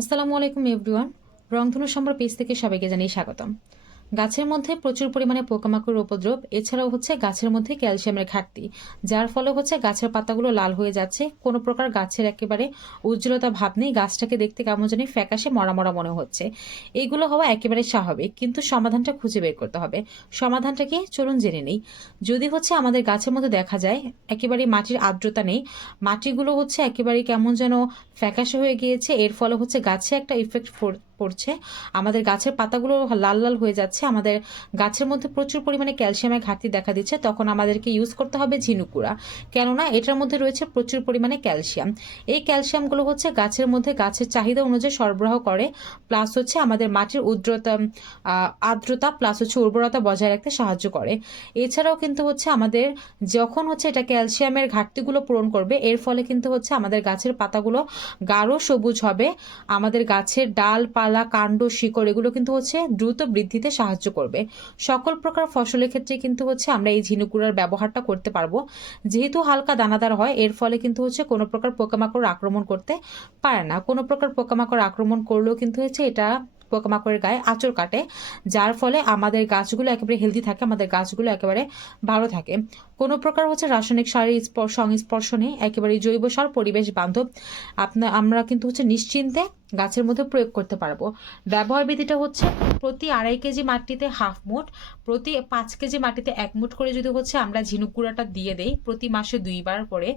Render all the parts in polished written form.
আসসালামু আলাইকুম এভরিওয়ান। রংধনু সম্ভার পেজ থেকে সবাইকে জানিয়ে স্বাগতম। গাছের মধ্যে প্রচুর পরিমাণে পোকামাকড়ের উপদ্রব, এছাড়াও হচ্ছে গাছের মধ্যে ক্যালসিয়ামের ঘাটতি, যার ফলে হচ্ছে গাছের পাতাগুলো লাল হয়ে যাচ্ছে। কোনো প্রকার গাছের একেবারে উজ্জ্বলতা ভাব নেই, গাছটাকে দেখতে কেমন জানি ফ্যাকাশে মরা মরা মনে হচ্ছে। এইগুলো হওয়া একেবারে স্বাভাবিক, কিন্তু সমাধানটা খুঁজে বের করতে হবে। সমাধানটা কি, চলুন জেনে নেই। যদি হচ্ছে আমাদের গাছের মধ্যে দেখা যায় একেবারে মাটির আর্দ্রতা নেই, মাটিগুলো হচ্ছে একেবারে কেমন যেন ফ্যাকাশে হয়ে গিয়েছে, এর ফলে হচ্ছে গাছে একটা ইফেক্ট পড়ছে, আমাদের গাছের পাতাগুলো লাল লাল হয়ে যাচ্ছে, আমাদের গাছের মধ্যে প্রচুর পরিমাণে ক্যালসিয়ামের ঘাটতি দেখা দিচ্ছে, তখন আমাদেরকে ইউজ করতে হবে ঝিনুক গুঁড়া। কেননা এটার মধ্যে রয়েছে প্রচুর পরিমাণে ক্যালসিয়াম। এই ক্যালসিয়ামগুলো হচ্ছে গাছের মধ্যে গাছের চাহিদা অনুযায়ী সরবরাহ করে, প্লাস হচ্ছে আমাদের মাটির আর্দ্রতা প্লাস হচ্ছে উর্বরতা বজায় রাখতে সাহায্য করে। এছাড়াও কিন্তু হচ্ছে আমাদের যখন হচ্ছে এটা ক্যালসিয়ামের ঘাটতিগুলো পূরণ করবে, এর ফলে কিন্তু হচ্ছে আমাদের গাছের পাতাগুলো গাঢ় সবুজ হবে, আমাদের গাছের ডাল পালা কাণ্ড শিকড় এগুলো কিন্তু হচ্ছে দ্রুত বৃদ্ধিতে সাহায্য করবে। সকল প্রকার ফসলের ক্ষেত্রে কিন্তু হচ্ছে আমরা এই ঝিনুক গুঁড়ার ব্যবহারটা করতে পারবো। যেহেতু হালকা দানাদার হয়, এর ফলে কিন্তু হচ্ছে কোনো প্রকার পোকামাকড় আক্রমণ করতে পারে না। কোনো প্রকার পোকামাকড় আক্রমণ করলেও কিন্তু হচ্ছে এটা পোকামাকড়ের গায়ে আঁচড় কাটে, যার ফলে আমাদের গাছগুলো একেবারে হেলদি থাকে, আমাদের গাছগুলো একেবারে ভালো থাকে। কোনো প্রকার হচ্ছে রাসায়নিক সারের সংস্পর্শ নেই, একেবারে জৈব সার পরিবেশ বান্ধব আমরা কিন্তু হচ্ছে নিশ্চিন্তে গাছের মধ্যে প্রয়োগ করতে পারবো। ব্যবহার বিধিটা হচ্ছে প্রতি 2.5 কেজি মাটিতে হাফ মুঠ, প্রতি 5 কেজি মাটিতে 1 মুঠ করে যদি হচ্ছে আমরা ঝিনুক গুঁড়াটা দিয়ে দেই প্রতি মাসে 2বার করে,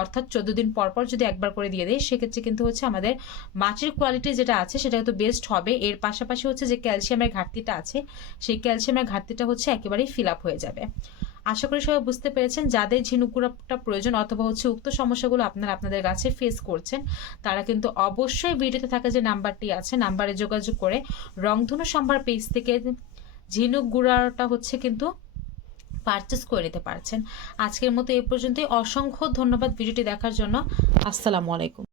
অর্থাৎ 14 দিন পর পর যদি একবার করে দিয়ে দেই, সেক্ষেত্রে কিন্তু হচ্ছে আমাদের মাটির কোয়ালিটি যেটা আছে সেটা কিন্তু বেস্ট হবে। এর পাশাপাশি হচ্ছে যে ক্যালসিয়ামের ঘাটতিটা আছে, সেই ক্যালসিয়ামের ঘাটতিটা হচ্ছে একেবারেই ফিল আপ হয়ে যাবে। আশা করি সবাই বুঝতে পেরেছেন। যাদের ঝিনুক গুঁড়াটা প্রয়োজন অথবা হচ্ছে উক্ত সমস্যাগুলো আপনারা আপনাদের গাছে ফেস করছেন, তারা কিন্তু অবশ্যই ভিডিওতে থাকা যে নাম্বারটি আছে, নাম্বারে যোগাযোগ করে রংধনু সম্ভার পেজ থেকে ঝিনুক গুঁড়াটা হচ্ছে কিন্তু পারচেস করে নিতে পারছেন। আজকের মতো এই পর্যন্তই। অসংখ্য ধন্যবাদ ভিডিওটি দেখার জন্য। আসসালামু আলাইকুম।